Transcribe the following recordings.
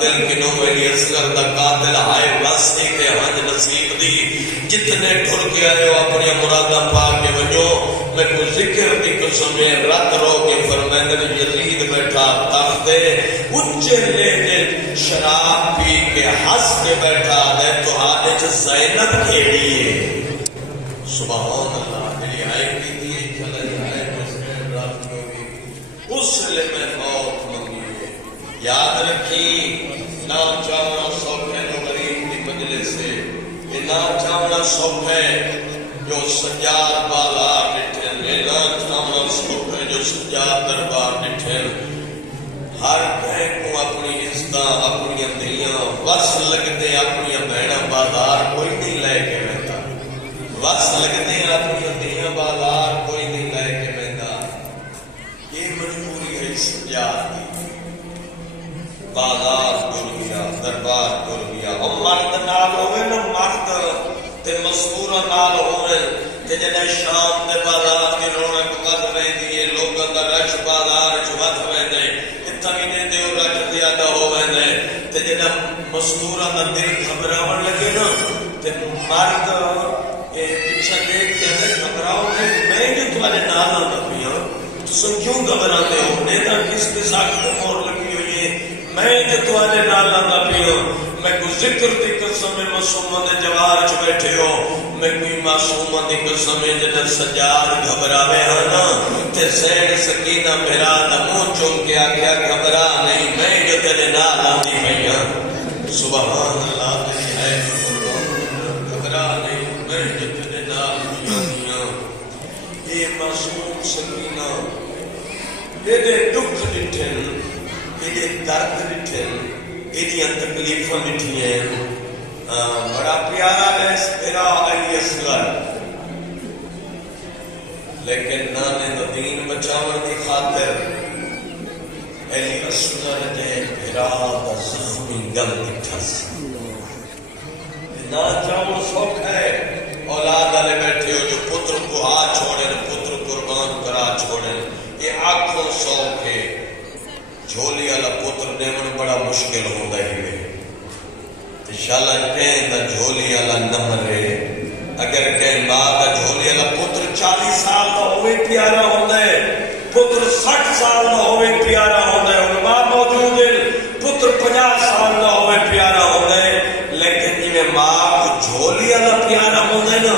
قاتل کنوں علی اصغر دا قاتل آئے بس نہیں تے ہنج نصیب دی جتنے ٹھر کے آئے ہو اپنی مرادہ پا کے وجو میں کو ذکر دی قسم ہے رات رو کے فرمیندر یزید بیٹھا تختے اچھے لے کے شراب پی کے ہنس کے بیٹھا دے تو آج زینب کھیڑی ہے سبحان اللہ میری آئے کی دیئے چلے آئے مسلم رات کو بھی اس لئے میں موت منگی ہے یاد رکھی نا چاہنا سوکھ ہے جو غریب کی مجلس سے یہ نا چاہنا سوکھ ہے جو سجاد بالا ڈٹھن یہ نا چاہنا سوکھ ہے جو سجاد دربار ڈٹھن ہر کہیں کو اپنی عزتاں اپنی اندریاں وس لگتے اپنی بہنہ بازار کوئی نہیں لے کے رہتا وس لگتے اپنی اندریاں بازار کوئی نہیں لے کے رہتا یہ مجبوری ہے سجاد کی بازار ٹر گیا دربار ٹر گیا اور مرد نال ہوئے نا مرد تے مسکورہ نال ہوئے تے جنہیں شام دے بازار کی رونق قد رہی دیئے لوگوں کا رش بازار چوت رہے دے اتھانے دے اور رش زیادہ ہوئے دے تے جنہیں مسکورہ دا دل گھبراون لگے نا تے مرد پیچھا دیکھ کے اگر گھبراؤ میں جو تمہارے نال آتا پیا تو سن کیوں گھبراتے ہو نیتا کس کے ساتھ مور لگی ہوئی ہے میں جو تمہارے نال آتا پیا میں کوئی ذکر دی قسم معصومہ دے جوار چ بیٹھے ہو میں کوئی معصومہ دی قسم جنہیں سجاد گھبراوے ہانا تے زین سکینہ میرا دا منہ چوم کے آگیا گھبرا نہیں میں جو تیرے نال آتی پیا سبحان اللہ تیری ہے گھبرا نہیں میں جو تیرے نال آتیاں اے معصوم سکینہ ایدے دکھ ڈٹھن ایدے درد ڈٹھن ایدیاں تکلیفاں ڈٹھی ہیں بڑا پیارا ہے میرا علی اصغر لیکن نانے دا دین بچاون کی خاطر علی اصغر نے میرا دا زخمی گل دکھس نہ چاہوں سوکھ ہے اولاد والے بیٹھے ہو جو پتر کو چھوڑے پتر قربان کرا چھوڑے یہ آنکھوں سوکھ ہے جھولی والا پتر دیون بڑا مشکل ہو گئی ہے انشاءاللہ کہیں دا جھولی والا نہ مرے اگر کہیں ماں دا جھولی والا پتر 40 سال کا ہوئے پیارا ہوتا ہے پتر 60 سال کا ہوئے پیارا ہوتا ہے اور ماں موجود ہے پتر 50 سال کا ہوئے پیارا ہوتا ہے لیکن جی میں ماں کو جھولی والا پیارا ہوتا ہے نا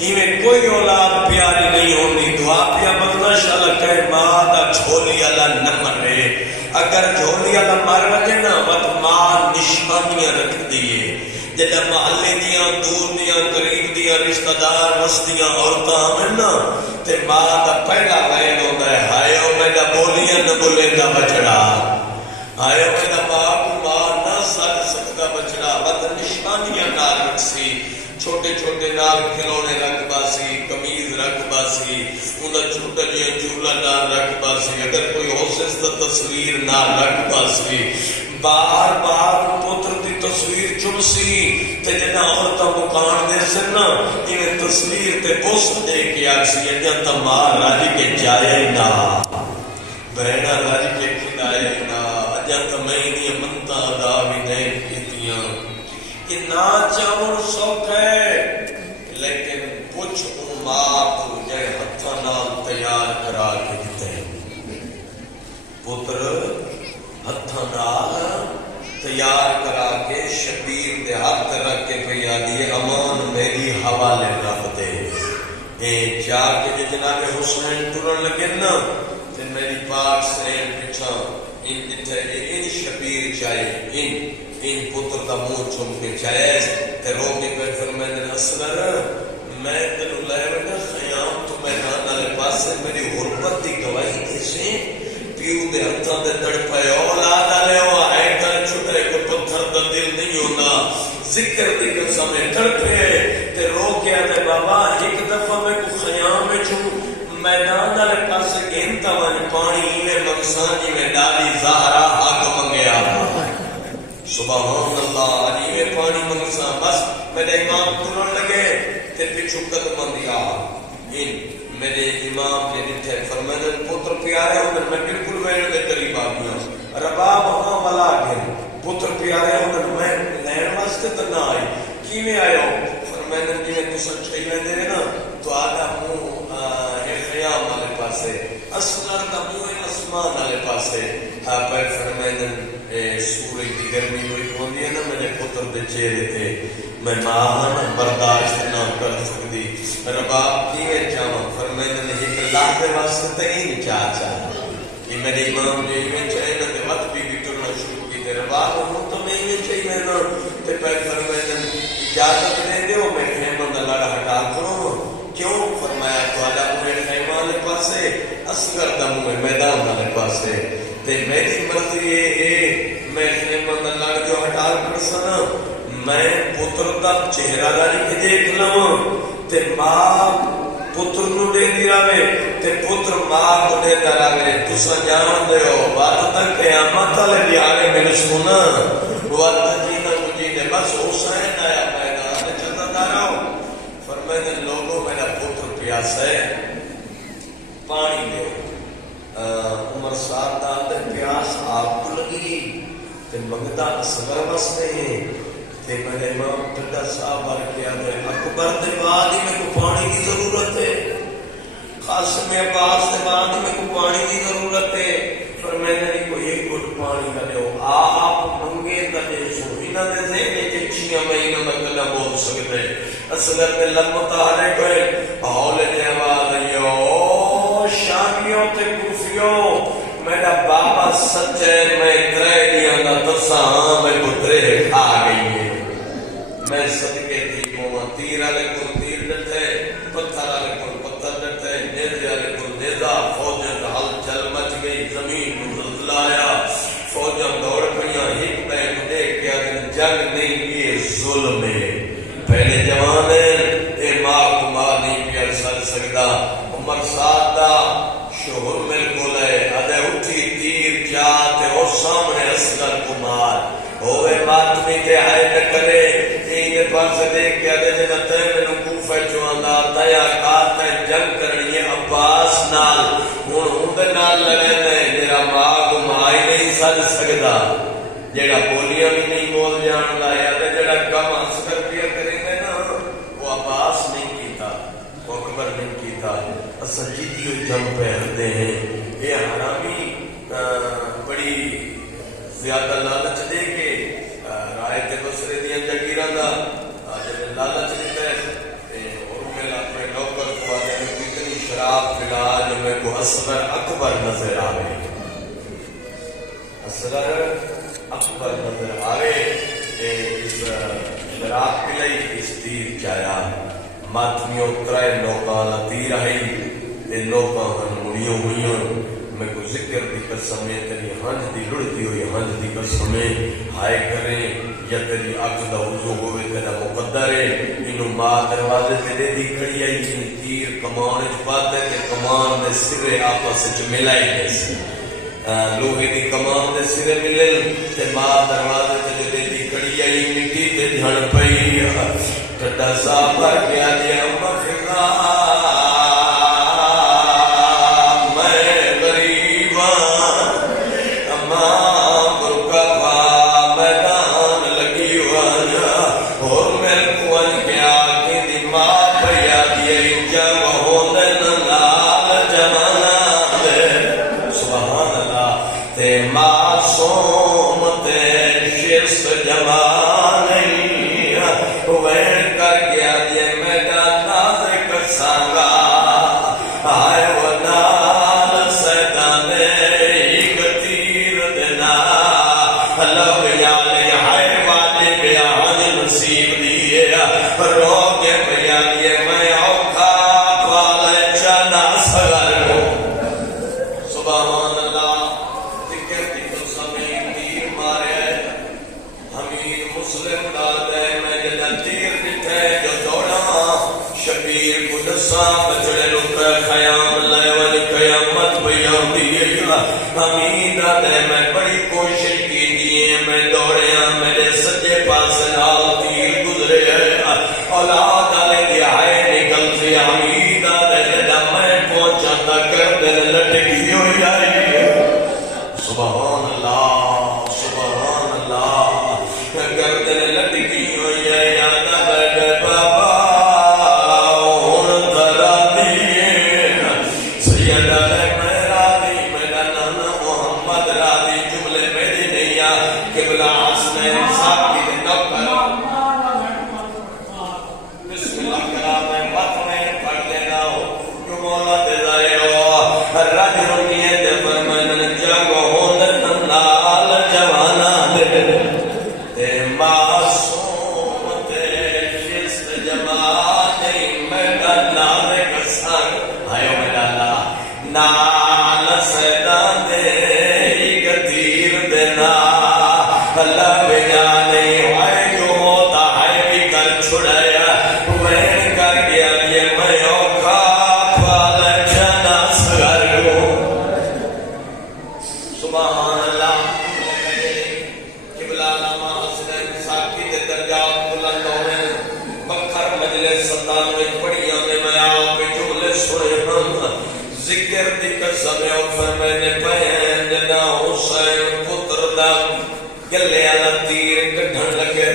یہ کوئی اولاد پیاری نہیں ہوتی دعا پیا بندہ شاءاللہ کہ ماں دا جھولی والا نہ مرے اگر جھولی والا مر وجے نا مت ماں نشانیاں رکھ دیے جب محلے دیاں دور دیاں قریب دیاں رشتہ دار وسطیاں عورتاں ہیں نا تے ماں دا پہلا وین ہوتا ہے ہائے او میرا بولیاں نہ بولے گا بچڑا ہائے او میرا باپ ماں نہ سک سکتا بچڑا مت نشانیاں نال رکھ سی چھوٹے چھوٹے نال کھلونے رکھ باسی قمیض رکھ باسی انہاں چھوٹا جہا جھولا نال رکھ باسی اگر کوئی ہوسس تو تصویر نال رکھ باسی بار بار پتر دی تصویر چمسی تے جنہاں عورتاں مکان دے سن نا یہ تصویر تے بوس دے کے آکسی اجاں تا ماں راج کے جائے نا بہنا راج کے کھلائے نا اجاں تا میں نہیں منتا ادا بھی نہیں کیتیاں کہ نہ چاہوں سوکھ ہے لیکن کچھ ماں کو جائے ہتھاں نال تیار کرا کے دیتے پتر ہتھاں نال تیار کرا کے شبیر دے ہاتھ رکھ کے پیا دیے امان میری حوالے رکھ دے اے جا کے جناب حسین ٹرن لگے نا تے میری پاک سے پچھا ان ان شبیر چاہے ان پتر کا منہ چوم کے چائز تے رو کے پہ فرمائے اصغر میں تینو لے وٹا خیام تو میدان والے پاسے میری غربت دی گواہی کیسے پیو دے ہتھاں دے تڑپے اولاد والے او ہے کر چھٹے کو پتھر دا دل نہیں ہوتا ذکر دی قسم تڑپے تے رو کے تے بابا ایک دفعہ میں کو خیام میں چھو میدان والے پاسے گھنتا ون پانی میں مقصان جی میں ڈالی زہرا حق منگیا سبحان اللہ علی میں پانی منگسا بس میرے امام ترن لگے تے پچھو قدم دیا ان میرے امام نے ڈٹھے فرمائے پتر پیارے ہوں میں بالکل ویلے کے قریب آ گیا رباب ہاں والا گھر پتر پیارے ہونے میں لین واسطے تو نہ آئی کیویں آیا فرمائے جی تساں چاہی لیندے نے نا تو آدھا منہ خیام والے پاسے اصغر دا منہ آسمان والے پاسے پر فرمائے سورج کی گرمی ہوئی ہوندی ہے نا میرے پتر دے چہرے تے میں ماں برداشت نہ کر سکتی ربا کیویں چاہاں فرمائے ایک اللہ کے واسطے تین چاچا کہ میرے امام جو میں چاہے نا تے وقت بھی ٹرنا شروع کی تے ربا ہوں تو میں یہ چاہیے نا تے پھر فرمائے اجازت دے دیو میں خیمہ دا لڑا ہٹا کروں کیوں فرمایا تو آجا مجھے خیمہ والے پاسے اصغر دا مجھے میدان والے پاسے تے میری مرضی میں خیمہ دا لڑ جو ہٹا کر سنا میں پتر دا چہرہ داری کے دیکھ لوں تے ماں پتر نو دے دیا میں تے پتر ماں کو دے دیا میں تسا جان دے ہو بات تک قیامت والے بھی آگے میں سنا وقت جینا مجھے دے بس حسین آیا میدان میں چلتا دارا ہوں فرمائے لوگوں میرا پتر پیاس ہے پانی دے عمر صاحب دا دے پیاس آپ کو لگی تے منگتا اصغر بستے ہیں تے میرے امام ٹڈا صاحب بار کیا دے اکبر دے بعد ہی میں کو پانی کی ضرورت ہے قاسم عباس دے بعد ہی میں کو پانی کی ضرورت ہے پر میں نے کوئی ایک گھٹ پانی کا دے آپ منگے نہ دے سو انہاں دے ذہن کے چھیاں مہینوں میں گلا بول سکتے اصغر دے لمت آرے کوئی ہول دے آواز یو شامیوں تے کوفیوں میرا بابا سچے میں ترے دیا نہ تساں میں پترے کھا گئی ہے میں صدقے تھی موہ تیر آلے کن تیر ڈٹھے پتھر آلے کن پتھر ڈٹھے نیزے آلے کن نیزہ فوجن حل چل مچ گئی زمین زلزلہ آیا فوجن دوڑ کھڑیاں ہک بیک دیکھ گیا کہ جنگ نہیں یہ ظلم ہے پہلے جوان ہے اے ماں کو ماں نہیں پیار سر سکتا عمر سادہ شہر ملکل ہے ادھے اٹھی تیر جاتے اور سامنے اصغر کو مار ہوئے ماتمی تے آئے نہ کرے اینے پاس دیکھ کے ادھے جنہ تے میں نکوفہ چواندہ تیا کاتا جنگ کرنی ہے عباس نال ہون دے نال لڑے نے جیرا ماں کو مائی نہیں سج سکتا جیڑا بولیاں بھی نہیں بول جان لائے ادھے جیڑا کم اصغر پیا کریں گے نا وہ عباس نہیں کیتا وہ اکبر نہیں کیتا اصل جیتی ہوئی جنگ پہنتے ہیں یہ حرامی بڑی زیادہ لالچ دے کے رائے تے بسرے دیا جگیران دا جب لالچ دیتا ہے اور میں اپنے نوکر کو آنے میں کتنی شراب پلا جو میں کو اصغر اکبر نظر آوے اصغر اکبر نظر آوے اس شراب پلائی اس تیر چایا ماتمیوں ترائے نوکانا تیر آئی تے نوکانا مڑیوں ہوئیوں میں کو ذکر دی قسمیں تیری ہنج دی لڑتی ہوئی ہنج دی قسمیں ہائے کریں یا تیری عقل دا وضو ہوئے تیرا مقدر ہے انہوں ماں دروازے تیرے دی کھڑی آئی جن تیر کمان اچ پاتے تے کمان دے سرے آپس اچ ملائی جیسے لوہے دی کمان دے سرے ملل تے ماں دروازے تیرے دی کھڑی آئی مٹی تے جھڑ پئی ٹڈا صاحب پر کیا دیا مخلا میں بڑی کوشش کی دیئے میں دوڑیا میرے سجے پاس نال تیر گزرے اولاد آلے دی آئے نکل سے حمید آلے جدا میں پہنچا تا کر دن لٹکی ہوئی آئی سبحان اللہ سبحان اللہ قبلہ حسنین صاحب کی نوکر بسم اللہ کلام میں مت میں پڑھ لینا ہو جو مولا دے دائے ہو رج رنگیے دے فرمائن جاگو ہون نال جوانا دے تے معصوم تے جست جمالی میڈا نام کسان آئیو میڈا اللہ نال سیدان دے گتیر دینا اللہ بجا نہیں ہوئے جو ہوتا ہے بھی کر چھڑایا وین کر گیا یہ میں اوکھا پھال جنا سگر کو سبحان اللہ قبلہ نامہ حسنین ساکی دے درجات بلند ہوئے بکھر مجلس ستان میں پڑھیاں میں میں آپ جملے سنے ہم ذکر دی قسم اوفر میں نے پہن جنا حسین پتر دم گلے آلا تیر کٹھن لگے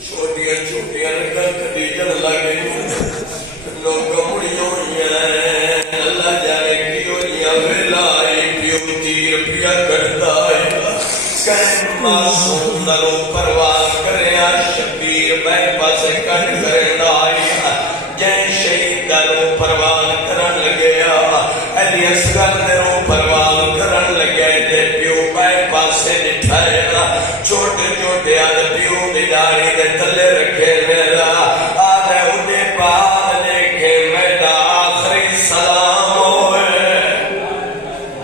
چھوٹیاں چھوٹیاں لگا کٹیجن لگے لوگ مڑی ہوئی ہیں اللہ جانے کی ہوئی ویلائی پیو تیر پیا کٹدائی کہیں معصوم نلو پروان کرے شبیر میں پاس کٹ کرے دائی جائیں شہید نلو پروان کرن لگے علی اصغر نلو پروان کرن لگے تے پیو میں پاسے نٹھائے چھوٹے چھوٹے آدھ پیو بیداری دے تلے رکھے میرا آدھے انہیں پار لے کے میرا آخری سلام ہوئے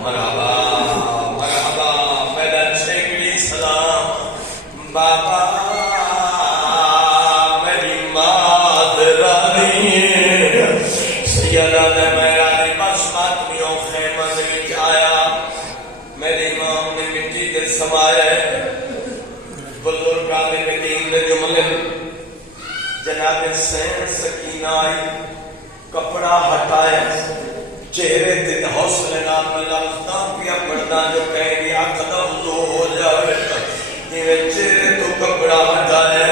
مرحبا مرحبا میرا چھگلی سلام بابا میری مادرانی سیدہ نے میرا بس آدمیوں خیمہ سے وچ آیا میرے امام نے مٹی دے سمایا بزرگان میں دین نے جملے جناب سین سکینہ آئی کپڑا ہٹائے چہرے تے حوصلے نام میں لفظاں پیا پڑھنا جو کہے گی قدم دو ہو جائے یہ چہرے تو کپڑا ہٹائے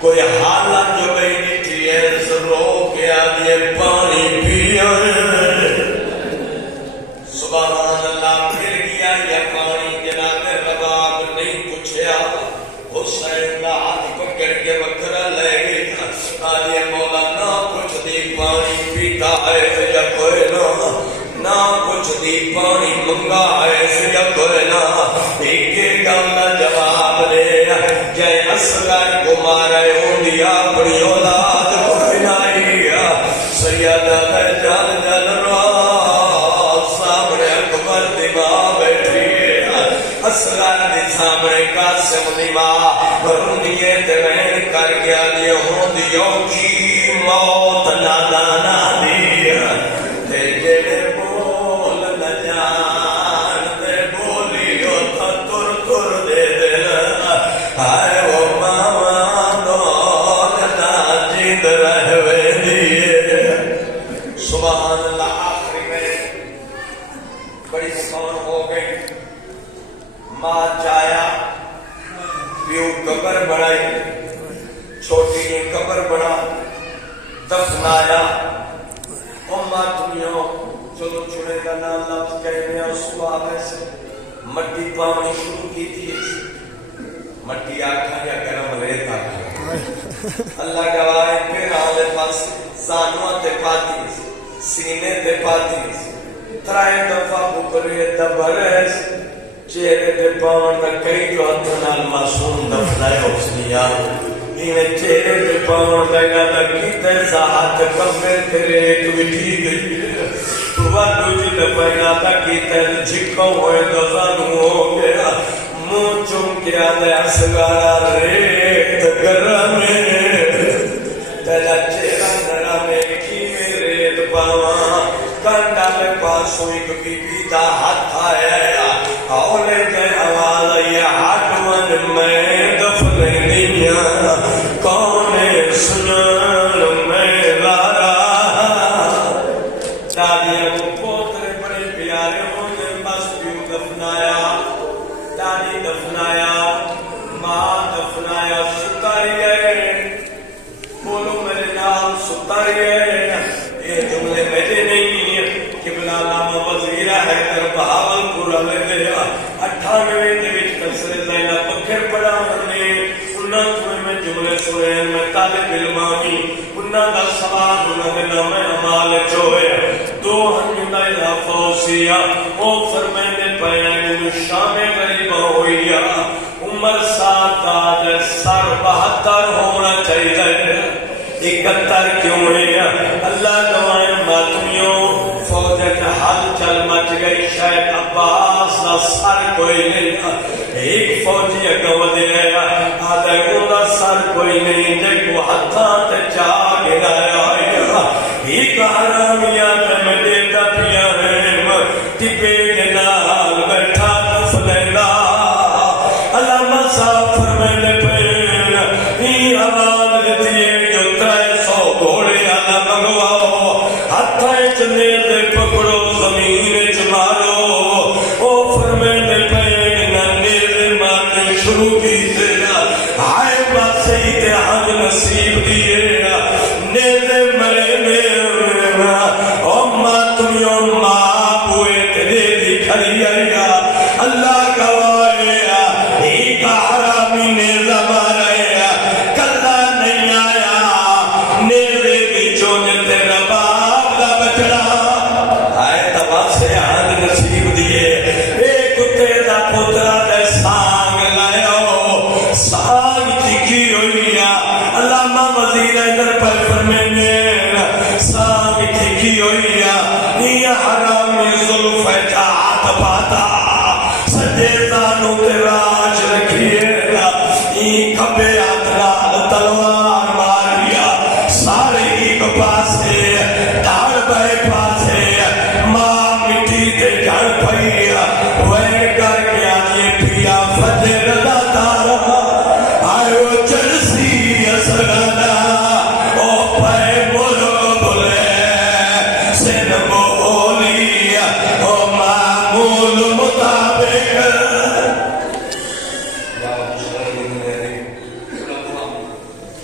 کوئی حالت جو گئی نٹھی ہے رو کے آدھے پانی پیا سبحان اللہ پھر گیا یہ پانی جناب رباب نہیں پوچھیا حسین کا ہاتھ پکڑ کے وکرا لے گئی آدھے مولا نہ کچھ دی پانی پیتا ہے یا کوئی نہ کچھ دی پانی منگا ہے یا کوئی نہ ایک گم نہ جواب دے جائے اصغر کو مارے اونڈیا بڑی اولاد کوئی نہیں سیدہ میں جل جل رو سامنے اکبر دی ماں بیٹھی اصغر دی سامنے قاسم دی ماں رنیے تغیر کر گیا دی ہوندیوں کی موت نادانا دی تے جڑے بول نہ جان تے بولیو تھا تر تر دے دل آئے وہ ماما دول نہ جید رہوے دیئے سبحان اللہ آخری میں بڑی مکان ہو گئی ماں چایا پیو قبر بڑھائی چھوٹی قبر بڑھا دفنایا امتیوں چلو چھوڑے کا نام لفظ کہنے سوابے سے مٹی پاؤنی شروع کی تھی مٹی آکھا یا گرم ریت آکھا اللہ گواہ پھر آلے پاس زانوہ تے پاتی سینے تے پاتی ترائے دفعہ بکرے دبرے چہرے تے پاؤن کا کئی جو اتنال معصوم دفنائے حسنیہ انہیں چہرے تے پاؤن لگا لگی تیسا ہاتھ کمبے تیرے ایک وٹھی گئی وڈو جی دفعہ لگی تیل جھکو ہوئے دزانو ہو گیا منہ چم کیا دے اصغارا ریت گرم تیلا چہرہ نرم کی ریت پاواں کنڈا میں پاسوں ایک بی بی دا ہاتھ آیا اولے دے حوالہ یہ ہاتھ من میں دفن دنیا کونے سنن میں لارا دادیاں کو پوترے بڑے پیارے ہونے بس پیو دفنایا دادی دفنایا ماں دفنایا ستاری گئے بولو میرے نام ستاری گئے یہ جملے میرے نہیں ہیں قبلہ علامہ وزیرہ ہے در بہاول پورا لے گیا 98 دے وچ کسرے انہاں کوئی میں جملے سنے میں طالب علمامی انہاں دا سوال انہاں دے نام اعمال چوئے دو ہنجوں دا اضافہ ہوسیا او فرمیندے پہنے شام غریبہ ہوئیا عمر سات آج سر 72 ہونا چاہیے 71 کیوں ہے اللہ گوائیں ماتمیوں فوج کا حال چل مچ گئی شاید عباس دا سر کوئی نہیں ایک فوجی اگو دے آدھے اندہ سر کوئی نہیں جے کو ہتھاں تے چاہ گرایا ایک حرامیہ میں دیتا پیا ہے ٹپے جنال بیٹھا تفلیلا اللہ مسافر میں نے پہن ہی حوال دیئے جو 300 گھوڑے اللہ منگواؤ ہتھائیں چلے دے پکڑو زمین چمارو او فرمے نے پہن نیرے مارنے شروع کی دینا آئے بات سے اتحاد نصیب دیئے نیرے مرے میں او ماتمیوں ماں بوئے تلے دی کھری آیا اللہ گوائے ایک حرامی نیزہ مارے کلہ نہیں آیا نیزے کی چونج تیرا باپ دا بچڑا آئے تباہ سے آن نصیب دیئے ایک تیرا پترا دے سانگ لائیو سانگ چکی ہوئی علامہ وزیر ادھر پر فرمینے سانگ چکی ہوئی یہ حرامی ظلف جات پاتا سجے دانوں کے راج رکھیے یہ کبے